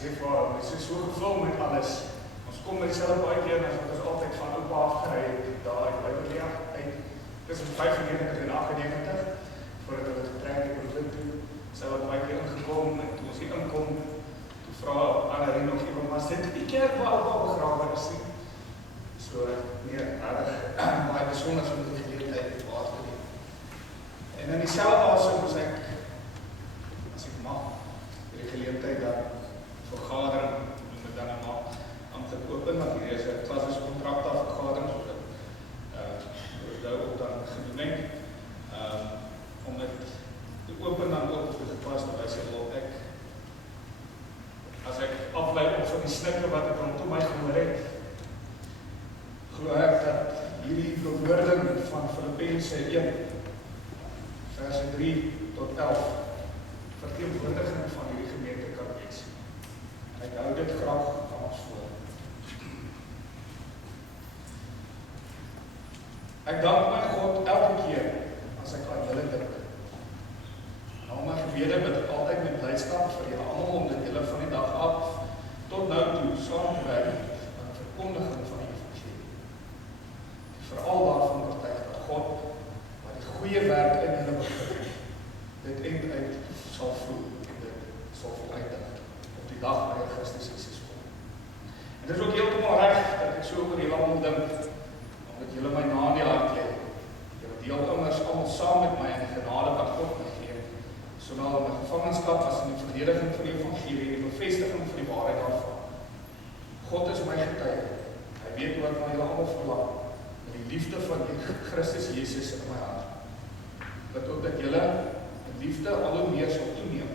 sê vir haar, ons is so gevul met alles. Ons kom met dieselfde baadjie en ons is altyd van oupa afgery het, daar uit Bybelleer uit, tussen 95 en 98, voordat hulle getrek het oor dit toe, selfde baadjie ingekom, en toe ons hier inkom, toe vra Annerie nog iemand, maar is dit die kerk waar oupa begrawe is nie? So, nee, baie besonders om die geleentheid waar te doen. En in dieselfde asem as ek mag, die geleentheid dan vergadering, noem het dan maar amptelik open, want hier is 'n klassiskontrakte vergadering, soos ek nou ook dan gedoen het, om dit te open dan ook op die pas te wys, as ek aflei op van die snikke wat ek rondom my gehoor het, glo ek dat hierdie bewoording van Filippense 1, verse 3 tot 11, verteenwoordiging van hierdie gemeente kan wees. Ek hou dit graag aan ons voor. Ek dank my God elke keer as ek aan julle dink. Na my gebede bid ek altyd met blydskap vir julle almal om dit julle van die dag af tot nou toe saam te werk aan die verkondiging van die evangelie. Veral daarvan oortuig dat God wat die goeie werk in julle begin, dit eind uit sal voel en dit sal voleindig op die dag wanneer Christus Jesus kom. En dit is ook heeltemal reg dat ek so oor julle almal dink, omdat julle my na in die hart lê. Julle deel immers almal saam met my in die genade wat God my gee, sowel in die gevangenskap as in die verdediging van die evangelie en die bevestiging van die waarheid daarvan. God is my getuie. Hy weet hoe ek na julle almal verlang, met die liefde van Christus Jesus in my hart. Bid ook dat julle liefde al hoe meer sal toeneem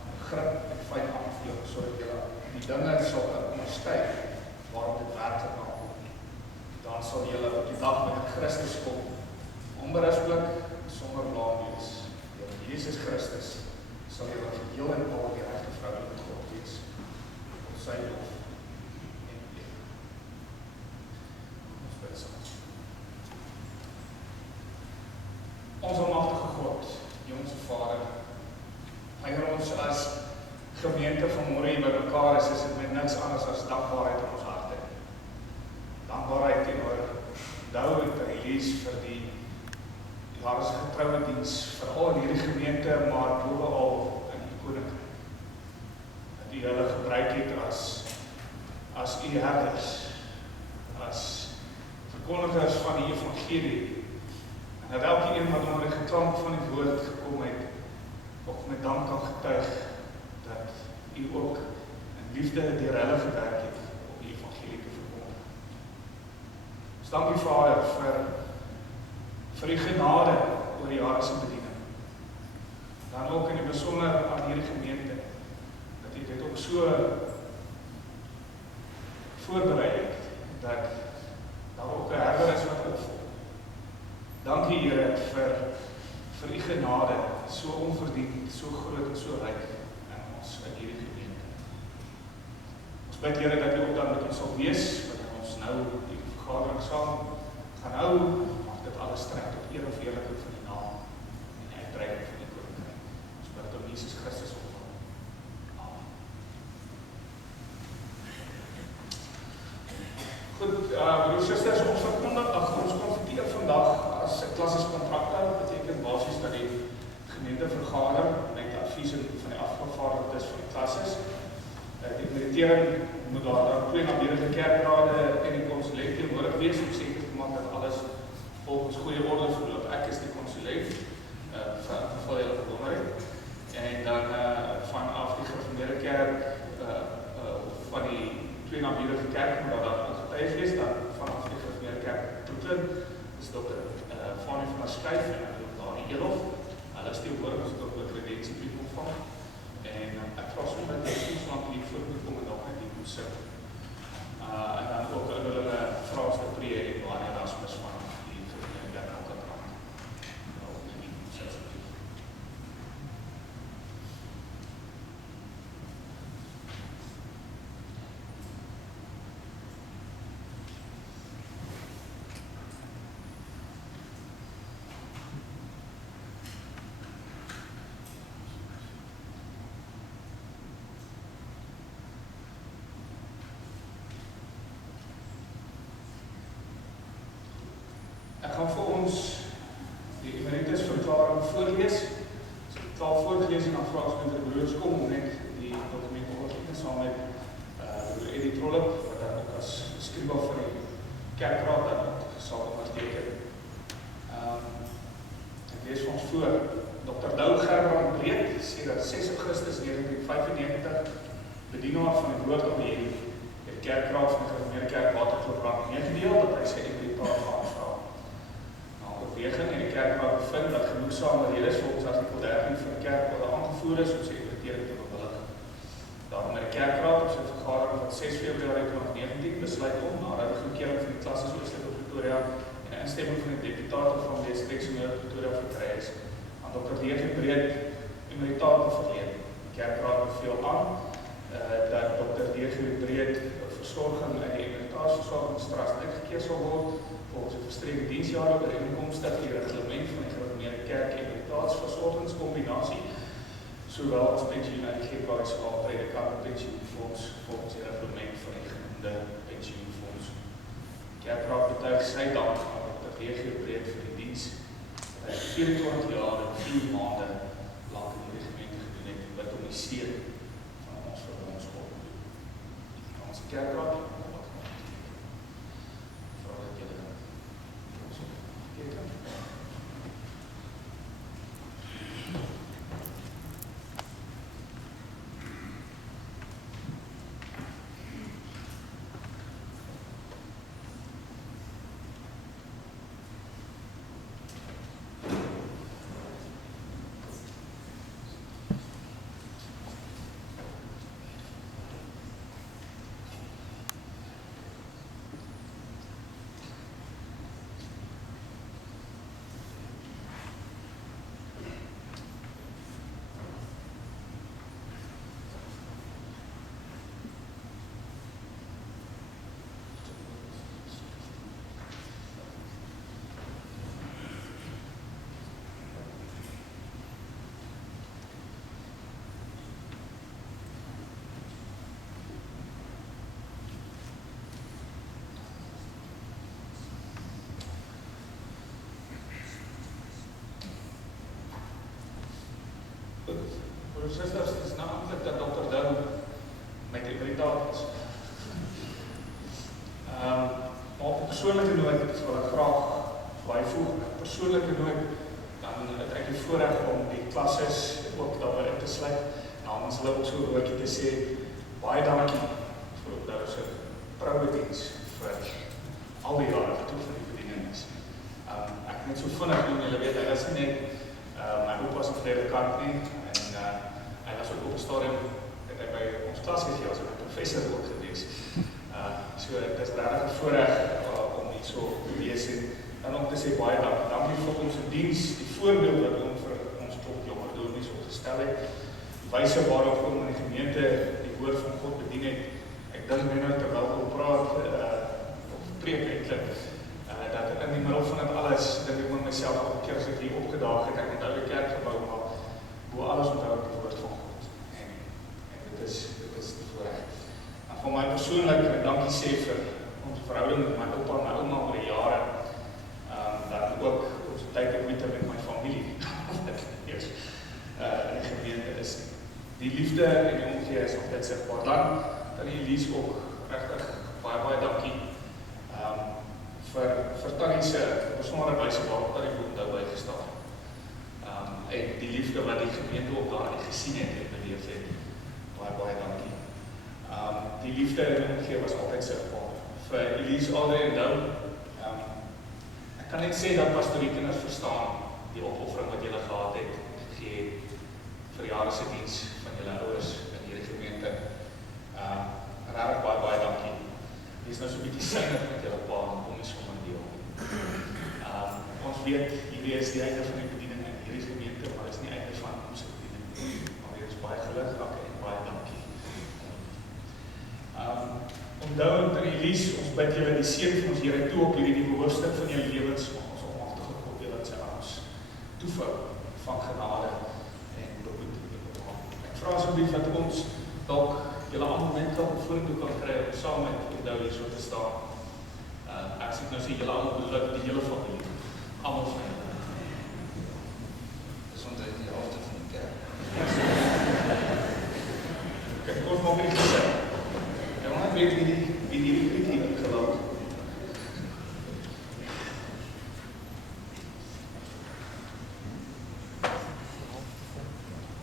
aan begrip en fyn aanvoeling, sodat julle die dinge sal onderskei waarop dit werklik aankom. Dan sal julle op die dag wanneer Christus kom, onberispelik sonder blaam wees. Deur Jesus Christus sal julle geheel en al die regte verhouding met God wees. Op sy lof en eer. Ons bid saam. Ons almagtige God, Onse Vader, wanneer ons as gemeente vanmôre hier by mekaar is dit met niks anders as dankbaarheid in ons harte. Dankbaarheid teenoor David Release vir die jaarlikse getroue diens, veral in hierdie gemeente, maar bovenal in die koninkryk. Dat U hulle gebruik het as U herders, as verkondigers van die evangelie. En dat elke een wat onder die geklank van die woord gekom het, ook met dank kan getuig, dat U ook in liefde deur hulle gewerk het om die evangelie te verkondig. Ons dank U Vader vir U genade oor die jare se bediening. Dan ook in die besonder aan hierdie gemeente, dat U dit ook so voorberei het, dat daar ook 'n herder is wat opvolg. Dankie Here vir U genade, so onverdiend, so groot en so ryk in ons in hierdie gemeente. Ons bid Here dat U ook dan met ons sal wees, wanneer ons nou die vergadering saam gaan hou, mag dit alles strek tot eer en verheerliking van die naam en uitbreiding van die koninkryk. Ons bid om Jesus Christus op. Amen. Goed, broers en susters, ons konfronteer vandag as 'n klassieskontrakte, beteken basies dat die gemeente vergader met advies van die afgevaardigdes van die klasses. Die meditering moet daar 2 naburige kerkrade en die konsulent teenwoordig wees om seker te maak dat alles volgens goeie orde verloop. Ek is die konsulent vir julle verwondering. En dan vanaf die gereformeerde kerk van die 2 naburige kerk moet daar getuig wees, dan vanaf die gereformeerde kerk Brooklyn is Dr. Fanny van der Schuyf en daar die Elof. Hulle is teenwoordig, ons het ook 'n kredensiebrief ontvang. En ek vra so dat jy soms na die voorbeeld kom en dalk net die moet sit. En dan ook hulle Frans de Pre en Johan Erasmus van die gemeente en Alcatraz. Nou, die moet sit. gaan vir ons die emeritus verklaring voorlees. As ek klaar voorgelees en dan vra ons met die broers kom om net die dokument onderteken saam met broer Eddie Trollip, wat dan ook as skrywer vir die kerkraad dan ook sal onderteken. Ek lees vir ons voor. Dr. Dou Gerbrand Breed, sedert 6 Augustus 1995, bedienaar van die woord aan die kerkraad van die Gereformeerde Kerk Waterkloof meegedeel dat hy sy emeritaat gaan aanvra. Na oorweging en die kerkraad bevind dat genoegsame redes volgens artikel 13 van die kerkorde aangevoer is om sy emeritering te bewillig. Daarom het die kerkraad op sy vergadering van 6 Februarie 2019 besluit om, nadat die goedkeuring van die klasses Oostelike Pretoria en die instemming van die deputate van die streeksenoord Pretoria verkry is, aan Dr. D.G. Breed emeritaat te verleen. Die kerkraad beveel aan dat Dr. D.G. Breed versorging in die emeritaatversorgingstrust uitgekeer sal word volgens die verstreke diensjare ooreenkomstig die reglement van die Gereformeerde Kerk emeritaatversorgingskombinasie, sowel as pensioen uit die GKSA predikant pensioenfonds volgens die reglement van die genoemde pensioenfonds. Die kerkraad betuig sy dank aan Dr. D.G. Breed vir die diens dat hy 24 jaar en 4 maande lang in die gemeente gedoen het, wat om die seën van ons verbonds God doen. Ons kerkraad, vra dat julle ons teken. Broers en susters, het is nou eintlik dat Dr. Dou met die emeritaat is. Maar op 'n persoonlike noot wil ek graag byvoeg. Op 'n persoonlike noot dan het ek die voorreg om die klasses ook daarbey in te sluit. Namens hulle ook so 'n woordjie te sê, baie dankie vir Dou se trouwe diens vir al die jare wat toe vir die bediening is. Ek net so vinnig doen, julle weet, hy is nie net my oupa se verlede kant nie, en hy was ook op 'n stadium het hy by ons klas gegee as 'n professor ook gewees. So dit is regtig 'n voorreg om net so te wees en om te sê baie dankie vir ons diens, die voorbeeld wat ons vir ons klop jonger dominees opgestel het, die wyse waarop ons in die gemeente die woord van God bedien het. Ek dink nou terwyl ons praat of preek eintlik, dat in die middel van dit alles, dink ek met myself op 'n keer as ek hier opgedaag het, ek onthou die kerkgebou, maar hoe alles onthou die woord van God. En dit is die voorreg. En vir my persoonlik, ek dankie sê vir ons verhouding met my oupa en my ouma oor die jare, dat ook ons tyd het met my familie, in die gemeente is. Die liefde en die omgee is altyd sigbaar. Dan Elise ook, regtig baie dankie. Vir Tannie se besondere wyse waarop Tannie Boondou bygestaan. En die liefde wat die gemeente op daar gesien het en beleef het. Baie dankie. Die liefde en die omgee was altyd sigbaar. Vir Elise, Audrey en Dou, ek kan net sê dat pastorie kinders verstaan die opoffering wat julle gehad het, gegee vir jare se diens van julle ouers in hierdie gemeente. Regtig baie dankie. Dit is nou so 'n bietjie synig met julle pa om nie sommer deel. Ons weet, hierdie is die einde van die bediening in hierdie gemeente, maar dit is nie einde van ons bediening. Maar dit is baie gelukkig en baie dankie. Onthou ter Elise, ons bid julle die seën van ons Here toe op hierdie nuwe hoofstuk van julle lewens, om ons almagtige God julle in sy arms toevou van genade en behoed. Ek vra asseblief dat ons dalk julle almal net vorentoe kan kry om saam met Dou hier so te staan. Ek sê nou sê julle almal bedoel die hele familie. Almal van julle. Dis omtrent die helfte van die kerk. Kijk, ons mag nie gesê. Ek wil net weet wie die kritiek uitgelaat.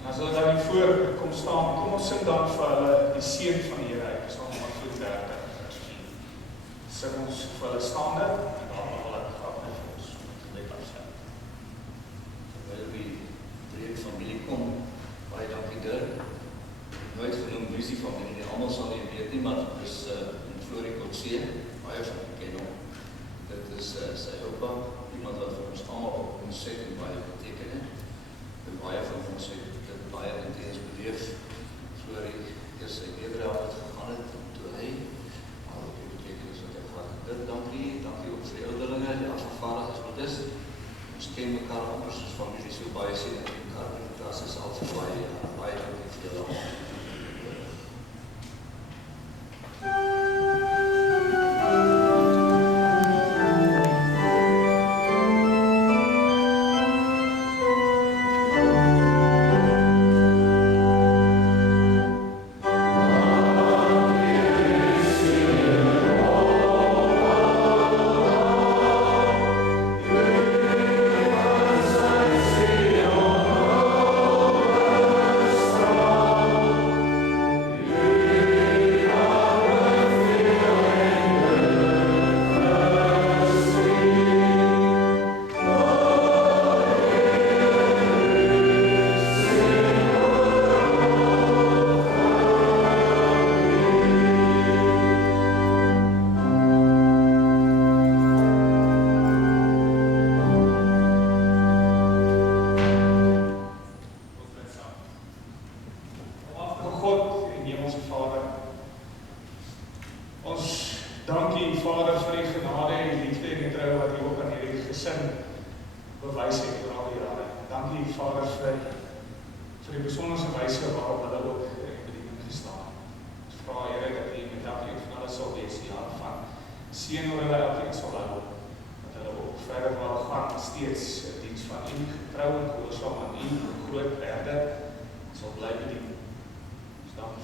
En as hulle daar nie voor kom staan, kom ons sing dan vir hulle die seën van die Here uit, Psalm 130. Sing ons vir hulle staande, en dan mag hulle graag met ons net afsê. Terwyl die breed familie kom, baie dankie Dirk. Nooit genoem wie is die familie, nie almal sal nie weet nie, maar dit is in Florie Kotse, baie van die ken hom. Dit is sy oupa, iemand wat vir ons almal ontsettend baie beteken het. En baie van ons het dit baie intens beleef. Florie eers sy nederlaag het gegaan het, toe hy, al op die betekenis wat hy gehad het. Dit dankie ook vir die ouderlinge, die afgevaardigdes wat is. Ons ken mekaar amper soos familie, so baie sien dat mekaar in die klas is altyd baie dankie vir julle allemaal.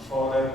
Vader,